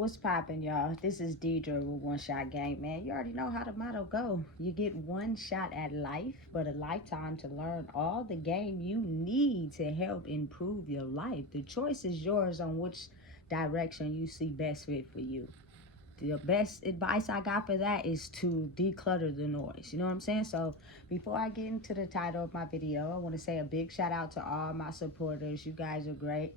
What's poppin', y'all? This is Deidre with One Shot Game, man. You already know how the motto go. You get one shot at life, but a lifetime to learn all the game you need to help improve your life. The choice is yours on which direction you see best fit for you. The best advice I got for that is to declutter the noise. You know what I'm saying? So before I get into the title of my video, I want to say a big shout out to all my supporters. You guys are great.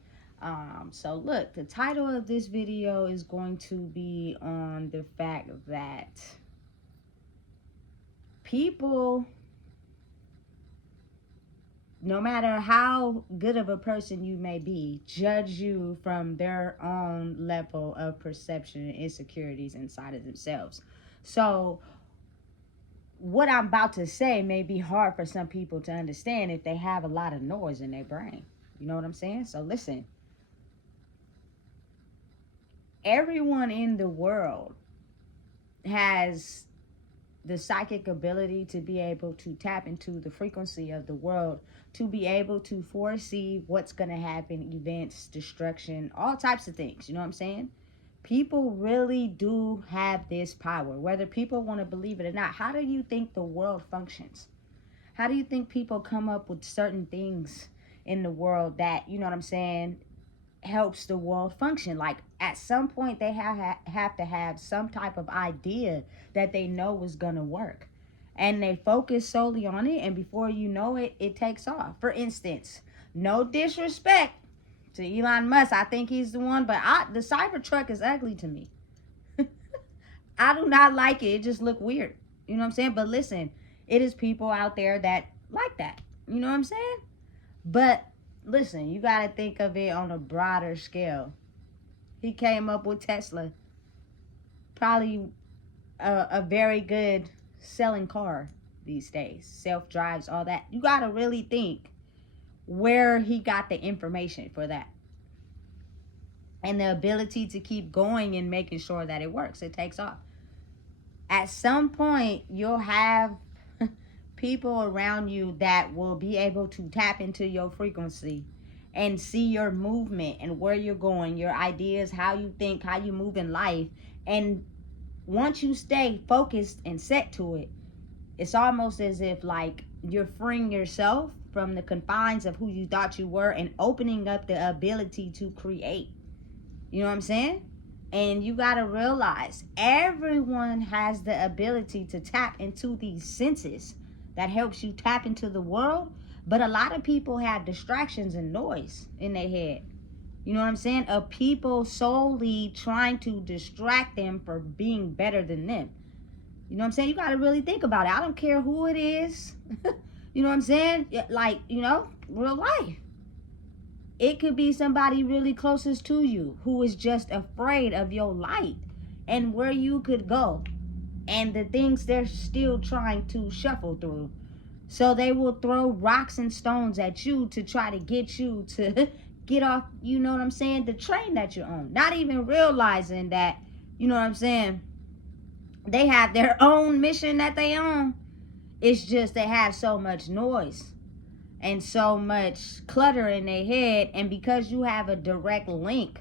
So look, the title of this video is going to be on the fact that people, no matter how good of a person you may be, judge you from their own level of perception and insecurities inside of themselves. So what I'm about to say may be hard for some people to understand if they have a lot of noise in their brain. You know what I'm saying? So listen. Everyone in the world has the psychic ability to be able to tap into the frequency of the world, to be able to foresee what's going to happen, events, destruction, all types of things. You know what I'm saying? People really do have this power, whether people want to believe it or not. How do you think the world functions? How do you think people come up with certain things in the world that, you know what I'm saying, helps the world function? Like at some point they have to have some type of idea that they know is gonna work, and they focus solely on it, and before you know it, it takes off. For instance, no disrespect to Elon Musk, I think he's the one, but the Cybertruck is ugly to me. I do not like it. It just look weird. You know what I'm saying? But listen, it is people out there that like that. You know what I'm saying? But listen, you got to think of it on a broader scale. He came up with Tesla. Probably a very good selling car these days. Self-drives, all that. You got to really think where he got the information for that. And the ability to keep going and making sure that it works. It takes off. At some point, you'll have people around you that will be able to tap into your frequency and see your movement and where you're going, your ideas, how you think, how you move in life. And once you stay focused and set to it, it's almost as if like you're freeing yourself from the confines of who you thought you were and opening up the ability to create. You know what I'm saying? And you got to realize everyone has the ability to tap into these senses that helps you tap into the world. But a lot of people have distractions and noise in their head. You know what I'm saying? Of people solely trying to distract them for being better than them. You know what I'm saying? You got to really think about it. I don't care who it is. You know what I'm saying? Like, you know, real life. It could be somebody really closest to you who is just afraid of your light and where you could go and the things they're still trying to shuffle through. So they will throw rocks and stones at you to try to get you to get off, you know what I'm saying, the train that you're on. Not even realizing that, you know what I'm saying, they have their own mission that they own. It's just they have so much noise and so much clutter in their head. And because you have a direct link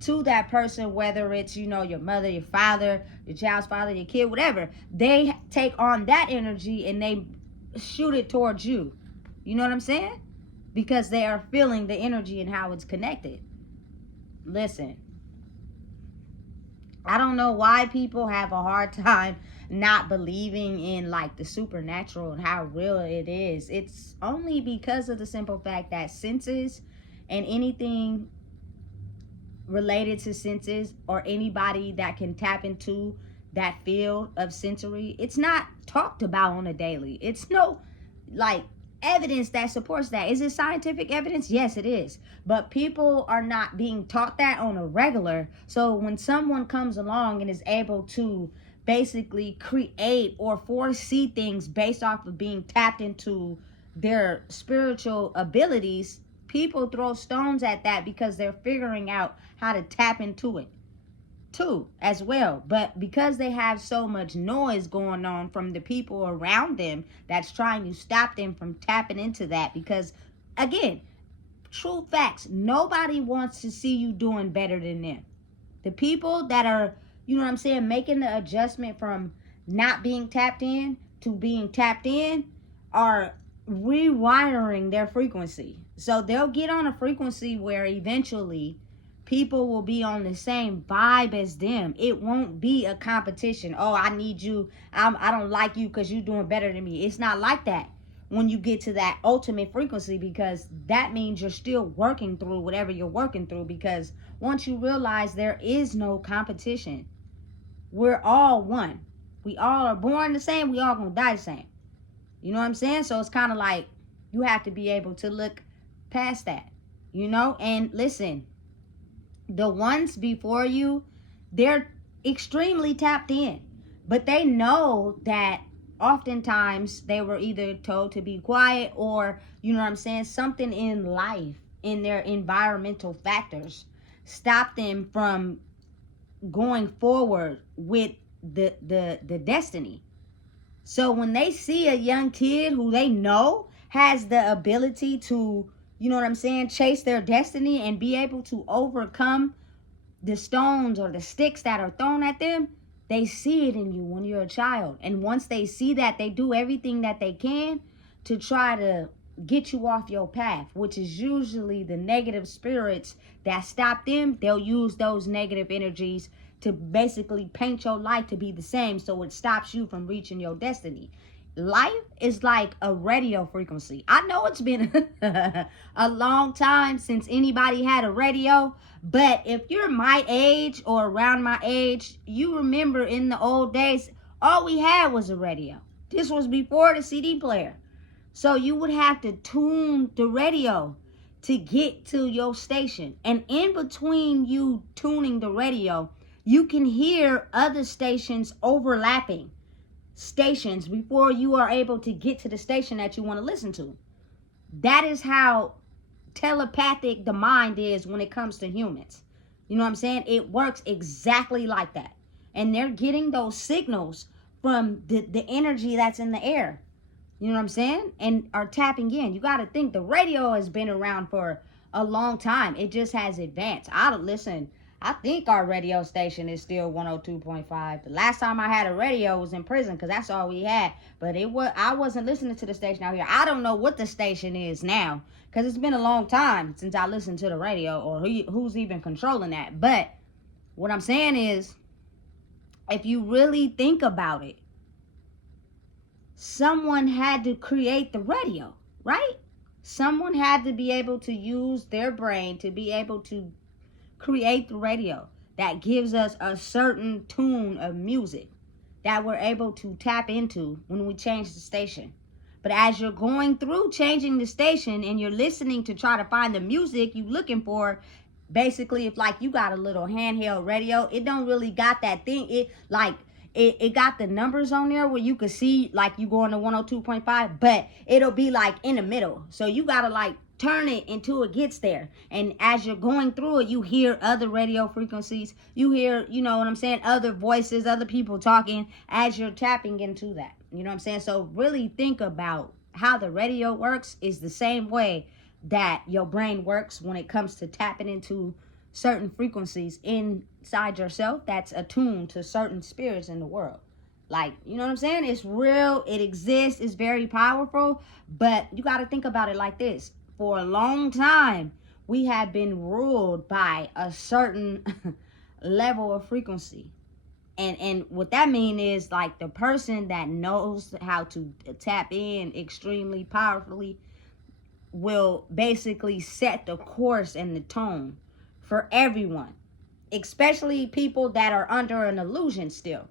to that person, whether it's, you know, your mother, your father, your child's father, your kid, whatever, they take on that energy and they shoot it towards you. You know what I'm saying? Because they are feeling the energy and how it's connected. Listen, I don't know why people have a hard time not believing in like the supernatural and how real it is. It's only because of the simple fact that senses and anything related to senses or anybody that can tap into that field of sensory, it's not talked about on a daily. It's no like evidence that supports that. Is it scientific evidence? Yes, it is. But people are not being taught that on a regular. So when someone comes along and is able to basically create or foresee things based off of being tapped into their spiritual abilities, people throw stones at that because they're figuring out how to tap into it too as well. But because they have so much noise going on from the people around them that's trying to stop them from tapping into that, because again, true facts, nobody wants to see you doing better than them. The people that are, you know what I'm saying, making the adjustment from not being tapped in to being tapped in are rewiring their frequency. So they'll get on a frequency where eventually people will be on the same vibe as them. It won't be a competition. Oh, I need you. I don't like you because you're doing better than me. It's not like that when you get to that ultimate frequency, because that means you're still working through whatever you're working through. Because once you realize there is no competition, we're all one. We all are born the same. We all gonna die the same. You know what I'm saying? So it's kind of like you have to be able to look past that, you know? And listen, the ones before you, they're extremely tapped in, but they know that oftentimes they were either told to be quiet, or, you know what I'm saying, something in life, in their environmental factors, stop them from going forward with the destiny. So when they see a young kid who they know has the ability to, you know what I'm saying, chase their destiny and be able to overcome the stones or the sticks that are thrown at them, they see it in you when you're a child. And once they see that, they do everything that they can to try to get you off your path, which is usually the negative spirits that stop them. They'll use those negative energies to basically paint your life to be the same, so it stops you from reaching your destiny. Life is like a radio frequency. I know it's been a long time since anybody had a radio, but if you're my age or around my age, you remember in the old days, all we had was a radio. This was before the CD player. So you would have to tune the radio to get to your station. And in between you tuning the radio, you can hear other stations overlapping stations before you are able to get to the station that you want to listen to. That is how telepathic the mind is when it comes to humans. You know what I'm saying? It works exactly like that. And they're getting those signals from the energy that's in the air. You know what I'm saying? And are tapping in. You got to think the radio has been around for a long time. It just has advanced. I think our radio station is still 102.5. The last time I had a radio was in prison, because that's all we had. But I wasn't listening to the station out here. I don't know what the station is now, because it's been a long time since I listened to the radio, or who's even controlling that. But what I'm saying is, if you really think about it, someone had to create the radio, right? Someone had to be able to use their brain to be able to create the radio that gives us a certain tune of music that we're able to tap into when we change the station. But as you're going through changing the station and you're listening to try to find the music you're looking for, basically, if like you got a little handheld radio, it don't really got that thing. It got the numbers on there where you could see like you going to 102.5, but it'll be like in the middle. So you gotta like turn it until it gets there. And as you're going through it, you hear other radio frequencies. You hear, you know what I'm saying, other voices, other people talking as you're tapping into that. You know what I'm saying? So really think about how the radio works is the same way that your brain works when it comes to tapping into certain frequencies inside yourself that's attuned to certain spirits in the world. Like, you know what I'm saying? It's real, it exists, it's very powerful, but you got to think about it like this. For a long time, we have been ruled by a certain level of frequency. And what that means is like the person that knows how to tap in extremely powerfully will basically set the course and the tone for everyone, especially people that are under an illusion still.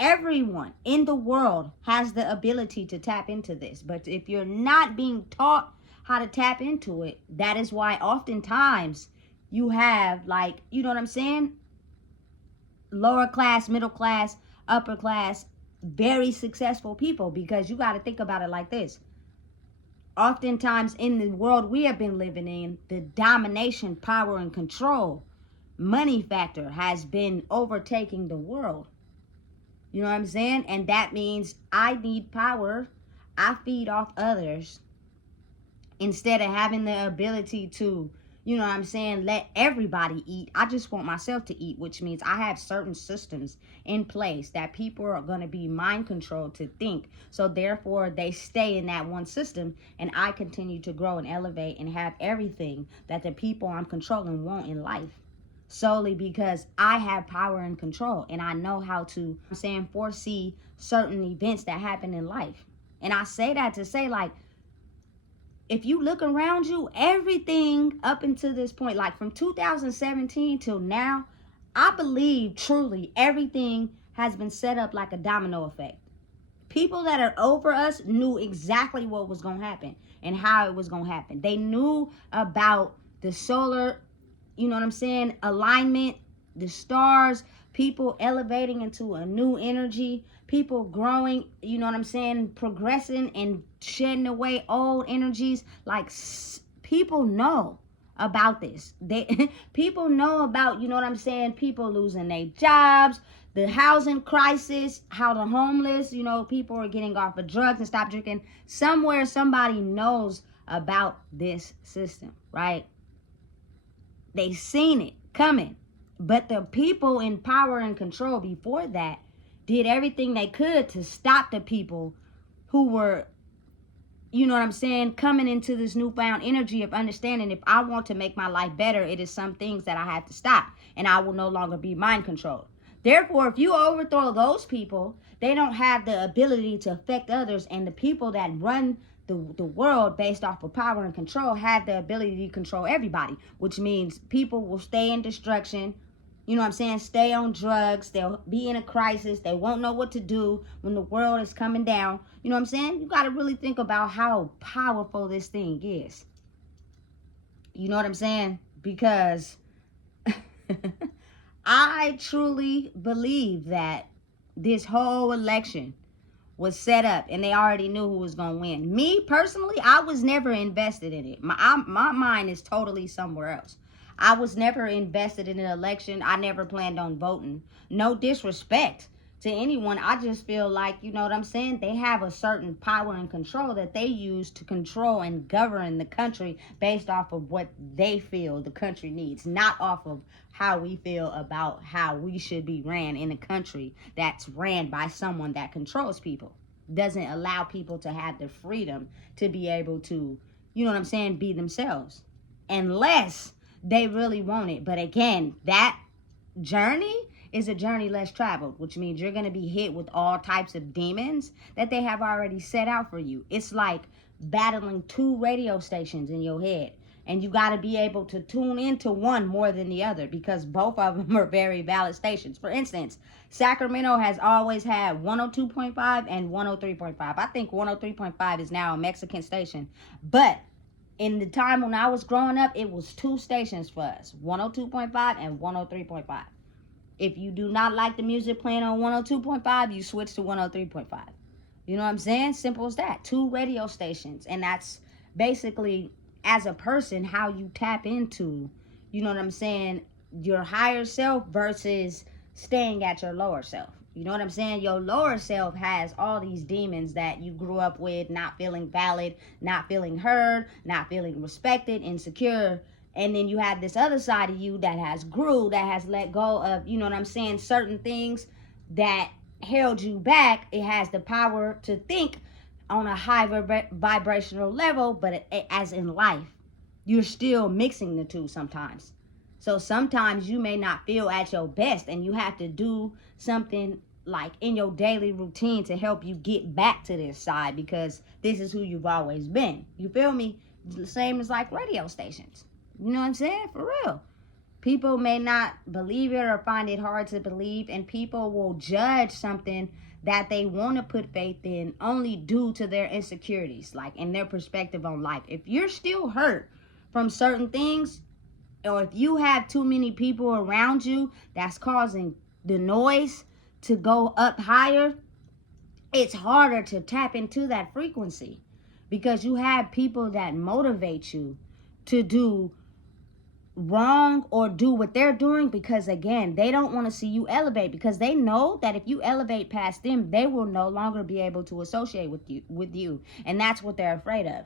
Everyone in the world has the ability to tap into this. But if you're not being taught how to tap into it, that is why oftentimes you have, like, you know what I'm saying, lower class, middle class, upper class, very successful people. Because you got to think about it like this. Oftentimes in the world we have been living in, the domination, power, and control, money factor has been overtaking the world. You know what I'm saying? And that means I need power. I feed off others instead of having the ability to, you know what I'm saying, let everybody eat. I just want myself to eat, which means I have certain systems in place that people are going to be mind controlled to think. So therefore, they stay in that one system, and I continue to grow and elevate and have everything that the people I'm controlling want in life. Solely because I have power and control, and I know how to, I'm saying, foresee certain events that happen in life. And I say that to say, like, if you look around you, everything up until this point, like from 2017 till now, I believe truly everything has been set up like a domino effect. People that are over us knew exactly what was going to happen and how it was going to happen. They knew about the solar, you know what I'm saying, alignment, the stars, people elevating into a new energy, people growing, you know what I'm saying, progressing and shedding away old energies. Like, people know about this. People know about, you know what I'm saying, people losing their jobs, the housing crisis, how the homeless, you know, people are getting off of drugs and stop drinking. Somewhere somebody knows about this system, right? They seen it coming. But the people in power and control before that did everything they could to stop the people who were, you know what I'm saying, coming into this newfound energy of understanding, if I want to make my life better, it is some things that I have to stop, and I will no longer be mind controlled. Therefore, if you overthrow those people, they don't have the ability to affect others, and the people that run the world based off of power and control have the ability to control everybody, which means people will stay in destruction, you know what I'm saying, stay on drugs, they'll be in a crisis, they won't know what to do when the world is coming down. You know what I'm saying? You got to really think about how powerful this thing is. You know what I'm saying? Because I truly believe that this whole election was set up and they already knew who was going to win. Me, personally, I was never invested in it. My mind is totally somewhere else. I was never invested in an election. I never planned on voting. No disrespect to anyone. I just feel like, you know what I'm saying, they have a certain power and control that they use to control and govern the country based off of what they feel the country needs, not off of how we feel about how we should be ran in a country that's ran by someone that controls people, doesn't allow people to have the freedom to be able to, you know what I'm saying, be themselves, unless they really want it. But again, that journey is a journey less traveled, which means you're going to be hit with all types of demons that they have already set out for you. It's like battling two radio stations in your head, and you got to be able to tune into one more than the other, because both of them are very valid stations. For instance, Sacramento has always had 102.5 and 103.5. I think 103.5 is now a Mexican station, but in the time when I was growing up, it was two stations for us, 102.5 and 103.5. If you do not like the music playing on 102.5, you switch to 103.5. You know what I'm saying? Simple as that. Two radio stations. And that's basically, as a person, how you tap into, you know what I'm saying, your higher self versus staying at your lower self. You know what I'm saying? Your lower self has all these demons that you grew up with, not feeling valid, not feeling heard, not feeling respected, insecure. And then you have this other side of you that has grew, that has let go of, you know what I'm saying, certain things that held you back. It has the power to think on a high vibrational level, but as in life, you're still mixing the two sometimes. So sometimes you may not feel at your best, and you have to do something like in your daily routine to help you get back to this side, because this is who you've always been. You feel me? The same as like radio stations. You know what I'm saying? For real. People may not believe it or find it hard to believe, and people will judge something that they want to put faith in only due to their insecurities, like in their perspective on life. If you're still hurt from certain things, or if you have too many people around you that's causing the noise to go up higher, it's harder to tap into that frequency, because you have people that motivate you to do wrong or do what they're doing, because again, they don't want to see you elevate, because they know that if you elevate past them, they will no longer be able to associate with you, and that's what they're afraid of.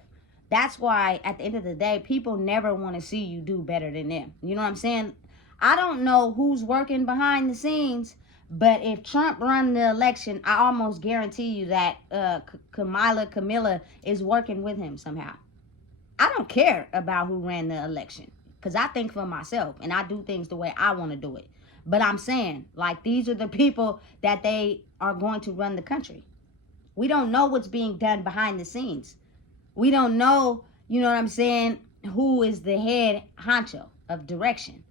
That's why at the end of the day, people never want to see you do better than them. You know what I'm saying? I don't know who's working behind the scenes, but if Trump run the election, I almost guarantee you that Camilla is working with him somehow. I don't care about who ran the election because I think for myself and I do things the way I want to do it. But I'm saying, like, these are the people that they are going to run the country. We don't know what's being done behind the scenes. We don't know, you know what I'm saying, who is the head honcho of direction.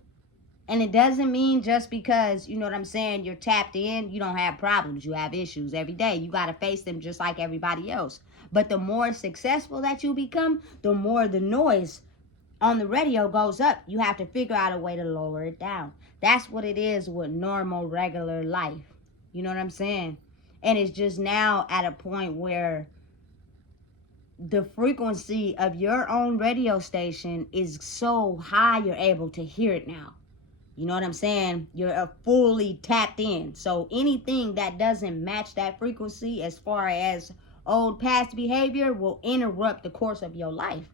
And it doesn't mean just because, you know what I'm saying, you're tapped in, you don't have problems. You have issues every day. You got to face them just like everybody else. But the more successful that you become, the more the noise on the radio goes up. You have to figure out a way to lower it down. That's what it is with normal, regular life. You know what I'm saying? And it's just now at a point where the frequency of your own radio station is so high you're able to hear it now. You know what I'm saying? You're fully tapped in. So anything that doesn't match that frequency as far as old past behavior will interrupt the course of your life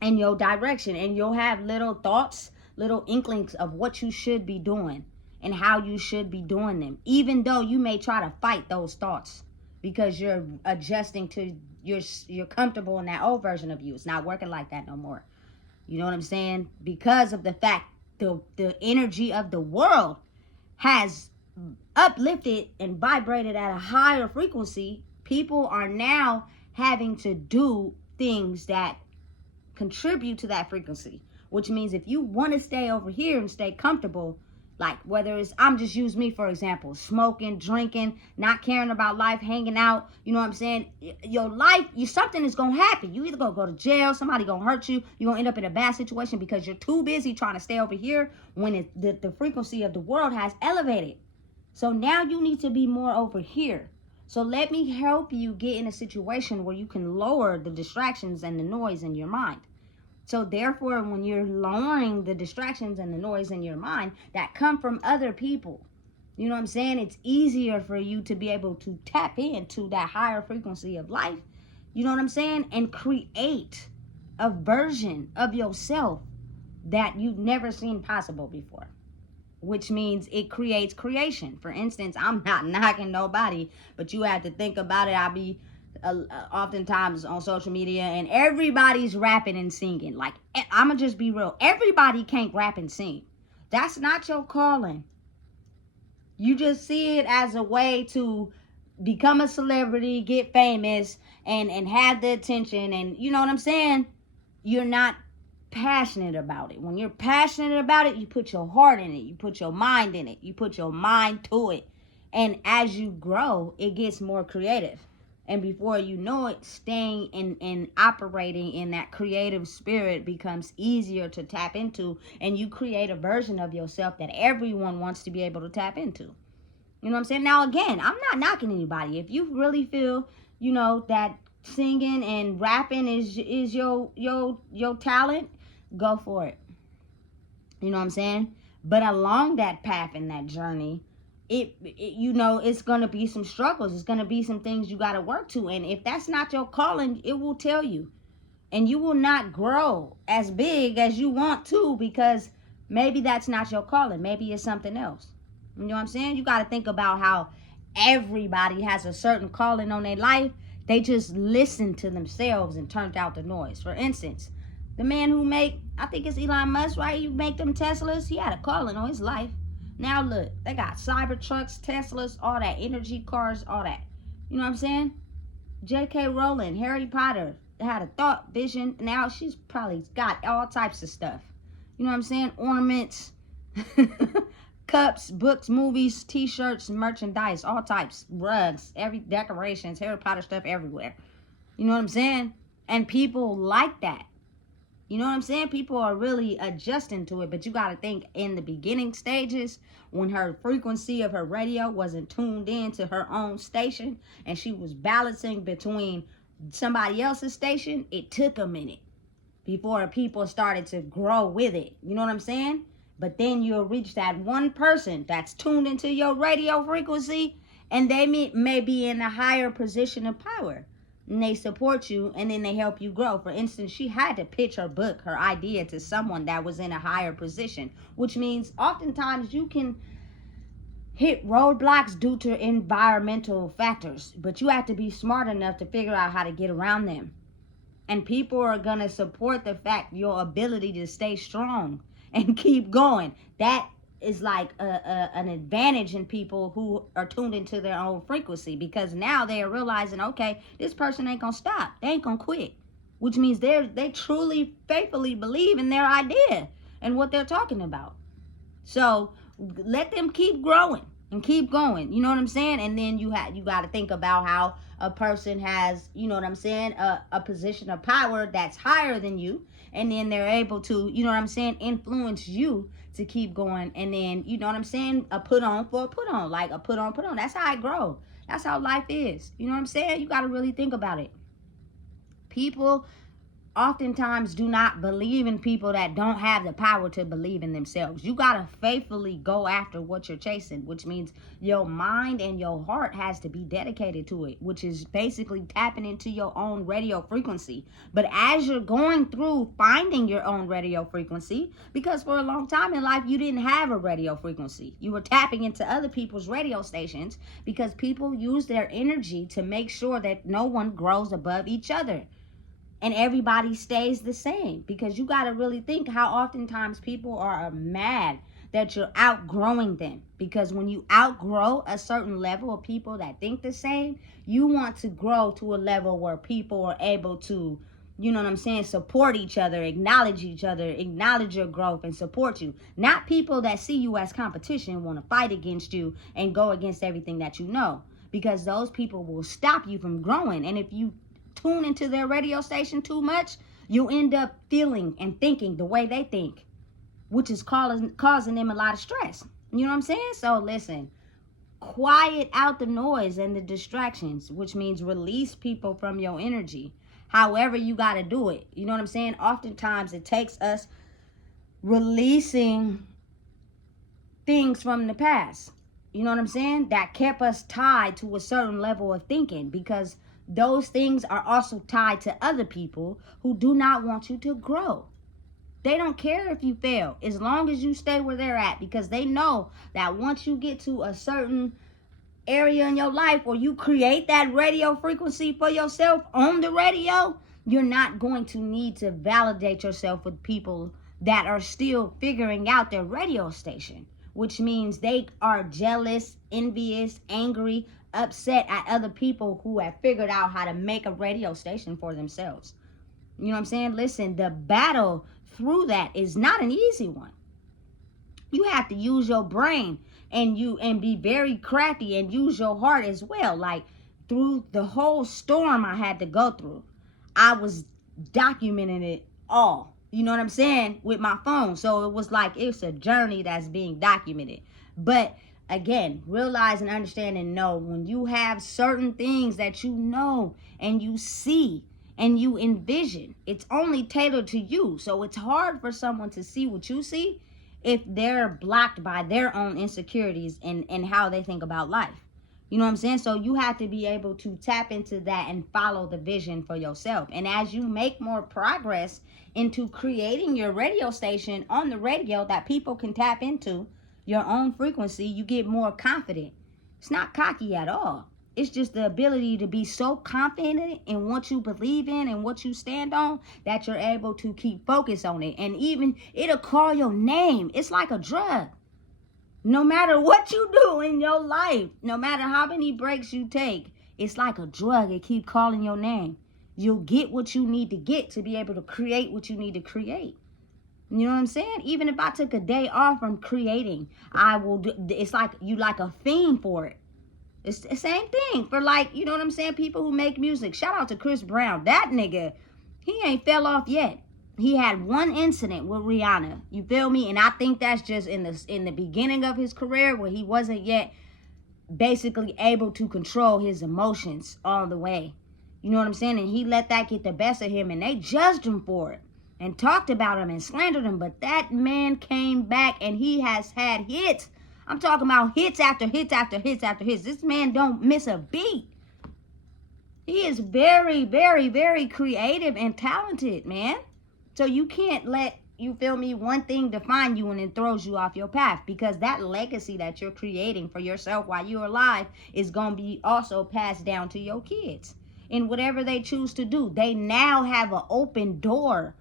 and your direction. And you'll have little thoughts, little inklings of what you should be doing and how you should be doing them. Even though you may try to fight those thoughts because you're adjusting to, you're comfortable in that old version of you. It's not working like that no more. You know what I'm saying? Because of the fact the energy of the world has uplifted and vibrated at a higher frequency, people are now having to do things that contribute to that frequency, which means if you want to stay over here and stay comfortable, like whether it's, I'm just use me for example, smoking, drinking, not caring about life, hanging out, you know what I'm saying? Your life, something is going to happen. You either going to go to jail, somebody going to hurt you, you're going to end up in a bad situation because you're too busy trying to stay over here when the frequency of the world has elevated. So now you need to be more over here. So let me help you get in a situation where you can lower the distractions and the noise in your mind. So therefore, when you're lowering the distractions and the noise in your mind that come from other people, you know what I'm saying? It's easier for you to be able to tap into that higher frequency of life, you know what I'm saying? And create a version of yourself that you've never seen possible before, which means it creates creation. For instance, I'm not knocking nobody, but you have to think about it. I'll be oftentimes on social media and everybody's rapping and singing. Like, I'm gonna just be real, everybody can't rap and sing. That's not your calling. You just see it as a way to become a celebrity, get famous, and have the attention, and you know what I'm saying? You're not passionate about it. When you're passionate about it, you put your heart in it, you put your mind in it, you put your mind to it, and as you grow, it gets more creative. And before you know it, staying and operating in that creative spirit becomes easier to tap into. And you create a version of yourself that everyone wants to be able to tap into. You know what I'm saying? Now, again, I'm not knocking anybody. If you really feel, you know, that singing and rapping is your talent, go for it. You know what I'm saying? But along that path and that journey, it you know, it's going to be some struggles. It's going to be some things you got to work to. And if that's not your calling, it will tell you. And you will not grow as big as you want to because maybe that's not your calling. Maybe it's something else. You know what I'm saying? You got to think about how everybody has a certain calling on their life. They just listened to themselves and turned out the noise. For instance, the man who I think it's Elon Musk, right? He make them Teslas. He had a calling on his life. Now look, they got Cybertrucks, Teslas, all that, energy cars, all that. You know what I'm saying? J.K. Rowling, Harry Potter, they had a thought, vision. Now she's probably got all types of stuff. You know what I'm saying? Ornaments, cups, books, movies, t-shirts, merchandise, all types, rugs, every decorations, Harry Potter stuff everywhere. You know what I'm saying? And people like that. You know what I'm saying? People are really adjusting to it, but you got to think in the beginning stages when her frequency of her radio wasn't tuned in to her own station and she was balancing between somebody else's station, it took a minute before people started to grow with it. You know what I'm saying? But then you'll reach that one person that's tuned into your radio frequency and they may be in a higher position of power. and they support you, and then they help you grow. For instance, she had to pitch her book, her idea, to someone that was in a higher position, which means oftentimes you can hit roadblocks due to environmental factors, but you have to be smart enough to figure out how to get around them. And people are going to support the fact, your ability to stay strong and keep going. That is like an advantage in people who are tuned into their own frequency, because now they are realizing, okay, this person ain't gonna stop, they ain't gonna quit, which means they truly faithfully believe in their idea and what they're talking about. So let them keep growing and keep going, you know what I'm saying? And then you got to think about how a person has, you know what I'm saying, a position of power that's higher than you, and then they're able to, you know what I'm saying, influence you to keep going. And then, you know what I'm saying, a put on for a put on, like a put on. That's how I grow. That's how life is. You know what I'm saying? You got to really think about it. People oftentimes do not believe in people that don't have the power to believe in themselves. You got to faithfully go after what you're chasing, which means your mind and your heart has to be dedicated to it, which is basically tapping into your own radio frequency. But as you're going through finding your own radio frequency, because for a long time in life you didn't have a radio frequency, you were tapping into other people's radio stations, because people use their energy to make sure that no one grows above each other and everybody stays the same. Because you got to really think how oftentimes people are mad that you're outgrowing them. Because when you outgrow a certain level of people that think the same, you want to grow to a level where people are able to, you know what I'm saying, support each other, acknowledge your growth and support you. Not people that see you as competition, want to fight against you and go against everything that you know. Because those people will stop you from growing. And if you tune into their radio station too much, you end up feeling and thinking the way they think, which is causing them a lot of stress. You know what I'm saying? So listen, quiet out the noise and the distractions, which means release people from your energy. However you got to do it. You know what I'm saying? Oftentimes it takes us releasing things from the past, you know what I'm saying, that kept us tied to a certain level of thinking, because those things are also tied to other people who do not want you to grow. They don't care if you fail, as long as you stay where they're at, because they know that once you get to a certain area in your life where you create that radio frequency for yourself on the radio, you're not going to need to validate yourself with people that are still figuring out their radio station, which means they are jealous, envious, angry, upset at other people who have figured out how to make a radio station for themselves. You know what I'm saying? Listen, the battle through that is not an easy one. You have to use your brain and be very crafty and use your heart as well. Like, through the whole storm I had to go through, I was documenting it all. You know what I'm saying? With my phone. So it was like, it's a journey that's being documented. But again, realize and understand and know, when you have certain things that you know and you see and you envision, it's only tailored to you. So it's hard for someone to see what you see if they're blocked by their own insecurities and how they think about life. You know what I'm saying? So you have to be able to tap into that and follow the vision for yourself. And as you make more progress into creating your radio station on the radio that people can tap into, your own frequency, you get more confident. It's not cocky at all. It's just the ability to be so confident in what you believe in and what you stand on that you're able to keep focus on it. And even it'll call your name. It's like a drug. No matter what you do in your life, no matter how many breaks you take, it's like a drug. It keep calling your name. You'll get what you need to get to be able to create what you need to create. You know what I'm saying? Even if I took a day off from creating, I will do. It's like you like a fiend for it. It's the same thing for, like, you know what I'm saying, people who make music. Shout out to Chris Brown. That nigga, he ain't fell off yet. He had one incident with Rihanna. You feel me? And I think that's just in the beginning of his career, where he wasn't yet basically able to control his emotions all the way. You know what I'm saying? And he let that get the best of him, and they judged him for it and talked about him and slandered him. But that man came back and he has had hits. I'm talking about hits after hits after hits after hits. This man don't miss a beat. He is very, very, very creative and talented, man. So you can't let, you feel me, one thing define you and it throws you off your path, because that legacy that you're creating for yourself while you're alive is going to be also passed down to your kids. And whatever they choose to do, they now have an open door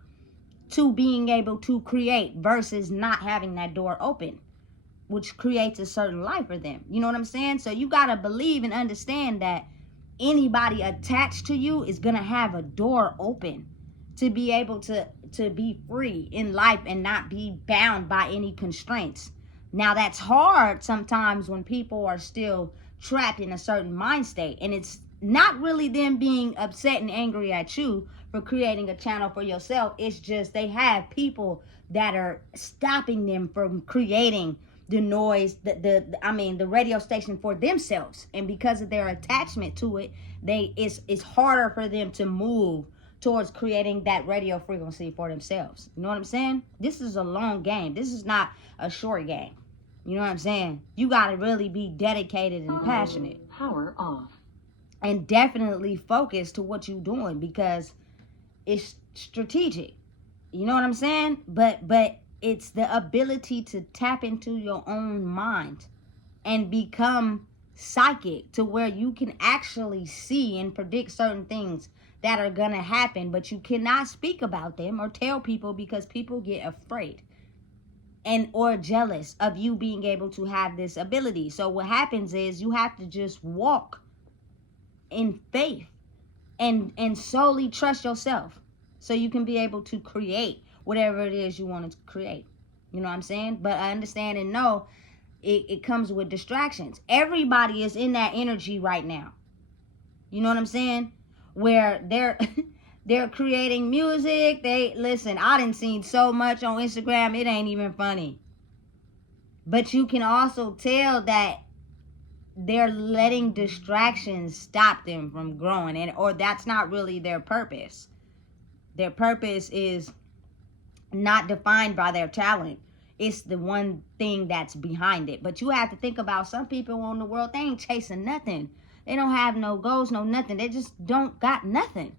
to being able to create versus not having that door open, which creates a certain life for them. You know what I'm saying? So you got to believe and understand that anybody attached to you is going to have a door open to be able to be free in life and not be bound by any constraints. Now that's hard sometimes when people are still trapped in a certain mind state, and it's not really them being upset and angry at you for creating a channel for yourself. It's just they have people that are stopping them from creating the noise, the radio station for themselves, and because of their attachment to it, it's harder for them to move towards creating that radio frequency for themselves. You know what I'm saying? This is a long game. This is not a short game. You know what I'm saying? You got to really be dedicated and passionate. Power off. And definitely focus to what you're doing, because it's strategic. You know what I'm saying? But it's the ability to tap into your own mind and become psychic to where you can actually see and predict certain things that are going to happen, but you cannot speak about them or tell people because people get afraid and or jealous of you being able to have this ability. So what happens is you have to just walk in faith and solely trust yourself so you can be able to create whatever it is you want to create. You know what I'm saying? But I understand and know it comes with distractions. Everybody is in that energy right now. You know what I'm saying? Where they're creating music. Listen, I done seen so much on Instagram, it ain't even funny. But you can also tell that they're letting distractions stop them from growing, or that's not really their purpose. Their purpose is not defined by their talent. It's the one thing that's behind it. But you have to think about some people in the world, they ain't chasing nothing. They don't have no goals, no nothing. They just don't got nothing.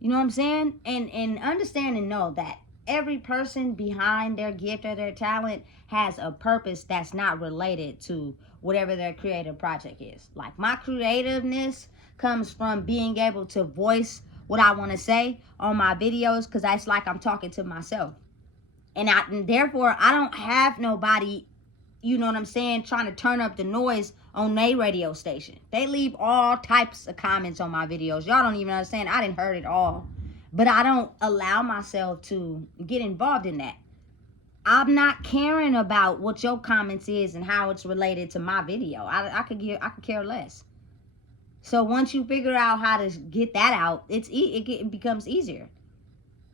You know what I'm saying? And understand and know that every person behind their gift or their talent has a purpose that's not related to whatever their creative project is. Like my creativeness comes from being able to voice what I want to say on my videos, because that's like I'm talking to myself. And therefore, I don't have nobody, you know what I'm saying, trying to turn up the noise on their radio station. They leave all types of comments on my videos. Y'all don't even understand. I didn't heard it all. But I don't allow myself to get involved in that. I'm not caring about what your comments is and how it's related to my video. I could care less. So once you figure out how to get that out, it becomes easier.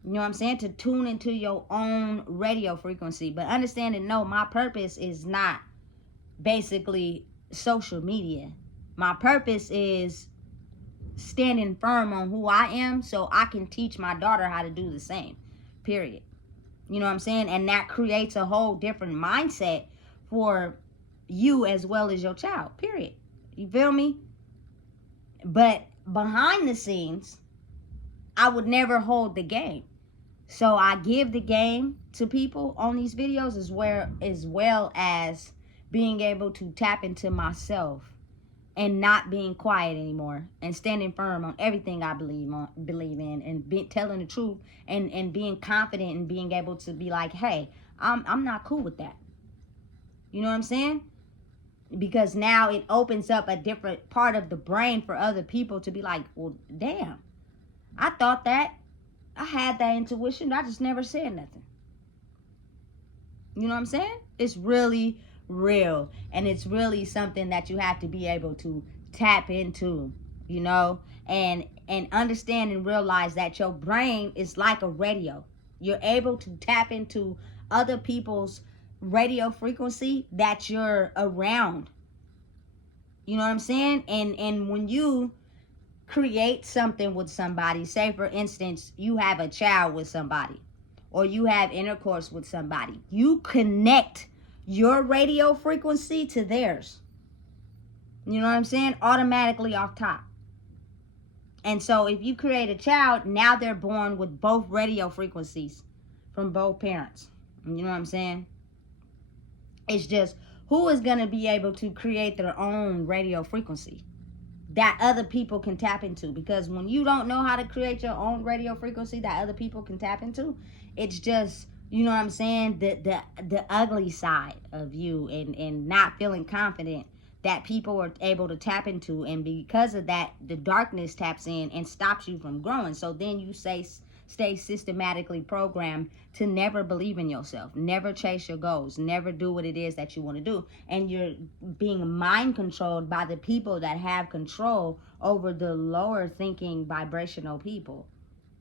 You know what I'm saying? To tune into your own radio frequency. But understand and know my purpose is not basically social media. My purpose is standing firm on who I am so I can teach my daughter how to do the same. Period. You know what I'm saying? And that creates a whole different mindset for you as well as your child. Period. You feel me? But behind the scenes, I would never hold the game. So I give the game to people on these videos as well as being able to tap into myself and not being quiet anymore and standing firm on everything I believe in and telling the truth and being confident and being able to be like, hey, I'm not cool with that. You know what I'm saying? Because now it opens up a different part of the brain for other people to be like, well, damn, I thought that. I had that intuition. I just never said nothing. You know what I'm saying? It's really real. And it's really something that you have to be able to tap into, you know, and understand and realize that your brain is like a radio. You're able to tap into other people's radio frequency that you're around. You know what I'm saying? And when you create something with somebody, say for instance you have a child with somebody or you have intercourse with somebody, you connect your radio frequency to theirs. You know what I'm saying? Automatically off top. And so if you create a child, now they're born with both radio frequencies from both parents. You know what I'm saying? It's just who is going to be able to create their own radio frequency that other people can tap into. Because when you don't know how to create your own radio frequency that other people can tap into, it's just, you know what I'm saying, the ugly side of you, and not feeling confident that people are able to tap into. And because of that, the darkness taps in and stops you from growing. So then you stay systematically programmed to never believe in yourself, never chase your goals, never do what it is that you want to do. And you're being mind controlled by the people that have control over the lower thinking vibrational people.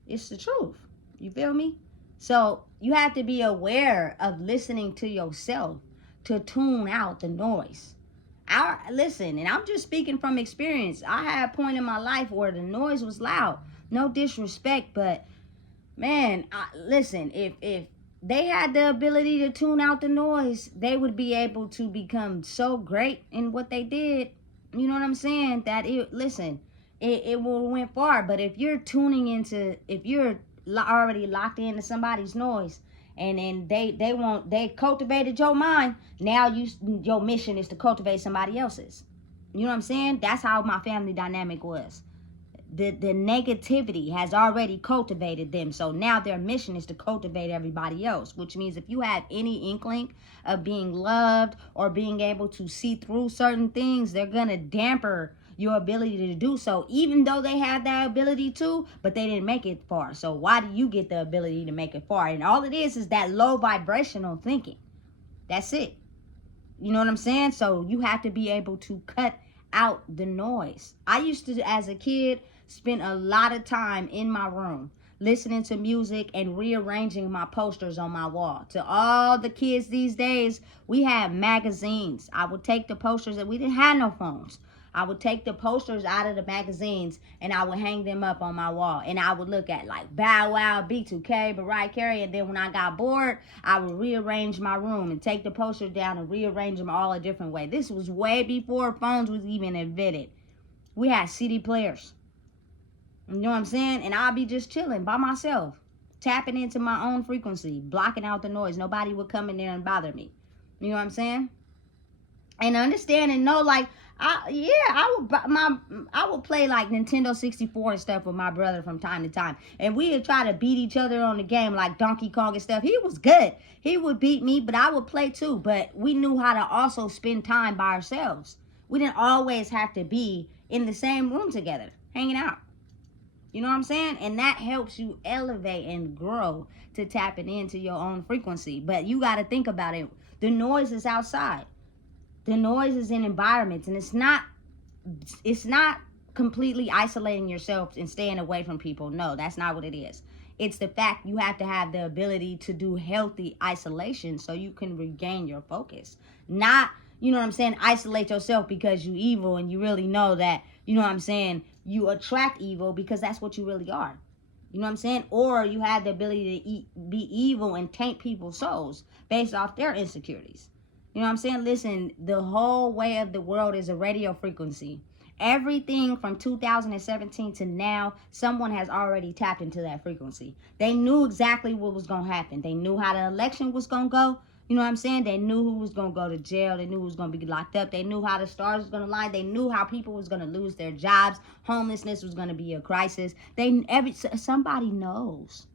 It's the truth. You feel me? So you have to be aware of listening to yourself to tune out the noise. Listen, and I'm just speaking from experience. I had a point in my life where the noise was loud. No disrespect, but man, listen, if they had the ability to tune out the noise, they would be able to become so great in what they did. You know what I'm saying? That it will went far. But if you're if you're already locked into somebody's noise, and they cultivated your mind, now your mission is to cultivate somebody else's. You know what I'm saying? That's how my family dynamic was. The negativity has already cultivated them. So now their mission is to cultivate everybody else, which means if you have any inkling of being loved or being able to see through certain things, they're going to damper your ability to do so, even though they had that ability to, but they didn't make it far. So why do you get the ability to make it far? And all it is that low vibrational thinking. That's it. You know what I'm saying? So you have to be able to cut out the noise. I used to, as a kid, spend a lot of time in my room listening to music and rearranging my posters on my wall. To all the kids these days, we have magazines. I would take the posters, and we didn't have no phones. I would take the posters out of the magazines and I would hang them up on my wall. And I would look at like Bow Wow, B2K, Mariah Carey. And then when I got bored, I would rearrange my room and take the posters down and rearrange them all a different way. This was way before phones was even invented. We had CD players. You know what I'm saying? And I'll be just chilling by myself, tapping into my own frequency, blocking out the noise. Nobody would come in there and bother me. You know what I'm saying? And understand and know, like, I would play like Nintendo 64 and stuff with my brother from time to time. And we would try to beat each other on the game like Donkey Kong and stuff. He was good. He would beat me, but I would play too. But we knew how to also spend time by ourselves. We didn't always have to be in the same room together, hanging out. You know what I'm saying? And that helps you elevate and grow to tapping into your own frequency. But you got to think about it. The noise is outside. The noise is in environments, and it's not completely isolating yourself and staying away from people. No, that's not what it is. It's the fact you have to have the ability to do healthy isolation so you can regain your focus. Not, you know what I'm saying, isolate yourself because you evil and you really know that, you know what I'm saying, you attract evil because that's what you really are. You know what I'm saying? Or you have the ability to be evil and taint people's souls based off their insecurities. You know what I'm saying? Listen, the whole way of the world is a radio frequency. Everything from 2017 to now, someone has already tapped into that frequency. They knew exactly what was going to happen. They knew how the election was going to go. You know what I'm saying? They knew who was going to go to jail. They knew who was going to be locked up. They knew how the stars was going to line. They knew how people was going to lose their jobs. Homelessness was going to be a crisis. Somebody knows.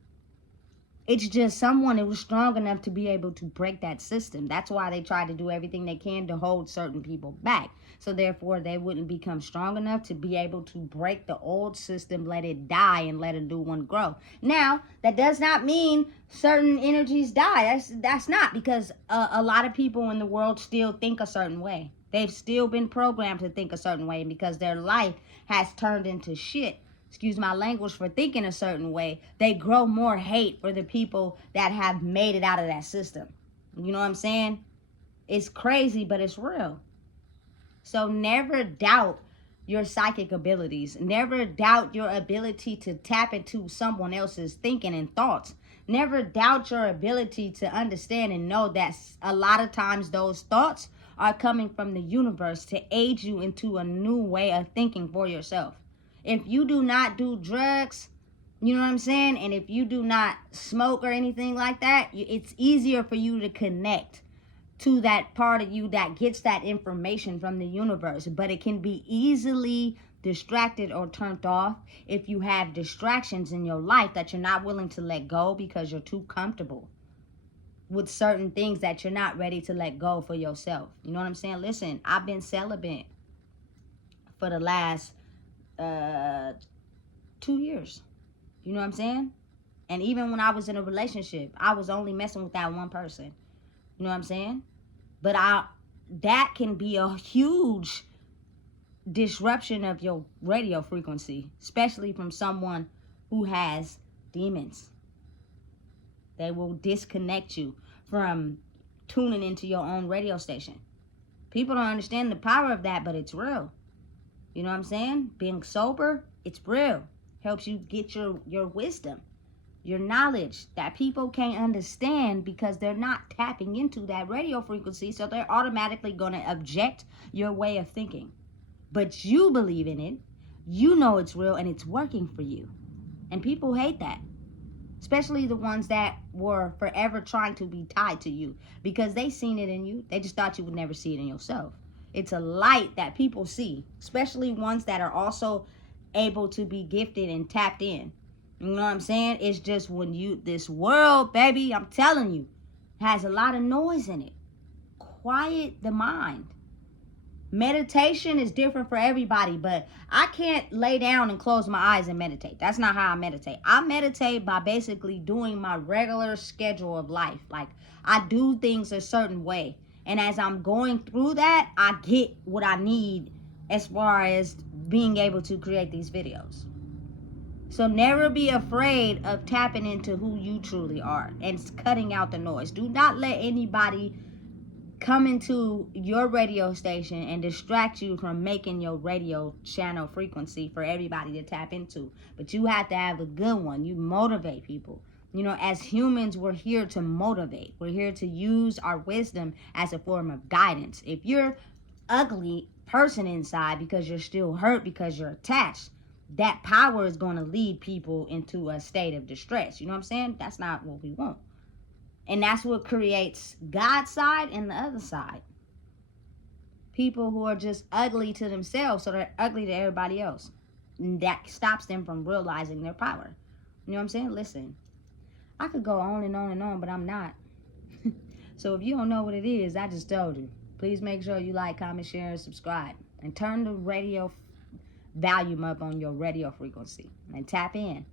It's just someone that was strong enough to be able to break that system. That's why they try to do everything they can to hold certain people back. So therefore, they wouldn't become strong enough to be able to break the old system, let it die, and let a new one grow. Now, that does not mean certain energies die. That's not, because a lot of people in the world still think a certain way. They've still been programmed to think a certain way, and because their life has turned into shit, excuse my language, for thinking a certain way, they grow more hate for the people that have made it out of that system. You know what I'm saying? It's crazy, but it's real. So never doubt your psychic abilities. Never doubt your ability to tap into someone else's thinking and thoughts. Never doubt your ability to understand and know that a lot of times those thoughts are coming from the universe to aid you into a new way of thinking for yourself. If you do not do drugs, you know what I'm saying? And if you do not smoke or anything like that, it's easier for you to connect to that part of you that gets that information from the universe. But it can be easily distracted or turned off if you have distractions in your life that you're not willing to let go because you're too comfortable with certain things that you're not ready to let go for yourself. You know what I'm saying? Listen, I've been celibate for the last 2 years. You know what I'm saying? And even when I was in a relationship, I was only messing with that one person. You know what I'm saying? But that can be a huge disruption of your radio frequency, especially from someone who has demons. They will disconnect you from tuning into your own radio station. People don't understand the power of that, but it's real. You know what I'm saying? Being sober, it's real. Helps you get your wisdom, your knowledge that people can't understand because they're not tapping into that radio frequency, so they're automatically going to object your way of thinking. But you believe in it, you know it's real, and it's working for you. And people hate that, especially the ones that were forever trying to be tied to you because they seen it in you. They just thought you would never see it in yourself. It's a light that people see, especially ones that are also able to be gifted and tapped in. You know what I'm saying? It's just when this world, baby, I'm telling you, has a lot of noise in it. Quiet the mind. Meditation is different for everybody, but I can't lay down and close my eyes and meditate. That's not how I meditate. I meditate by basically doing my regular schedule of life. Like, I do things a certain way. And as I'm going through that, I get what I need as far as being able to create these videos. So never be afraid of tapping into who you truly are and cutting out the noise. Do not let anybody come into your radio station and distract you from making your radio channel frequency for everybody to tap into. But you have to have a good one. You motivate people. You know, as humans, we're here to motivate. We're here to use our wisdom as a form of guidance. If you're ugly person inside because you're still hurt, because you're attached, that power is going to lead people into a state of distress. You know what I'm saying? That's not what we want. And that's what creates God's side and the other side. People who are just ugly to themselves, so they're ugly to everybody else. And that stops them from realizing their power. You know what I'm saying? Listen, I could go on and on and on, but I'm not. So if you don't know what it is, I just told you. Please make sure you like, comment, share, and subscribe. And turn the radio volume up on your radio frequency. And tap in.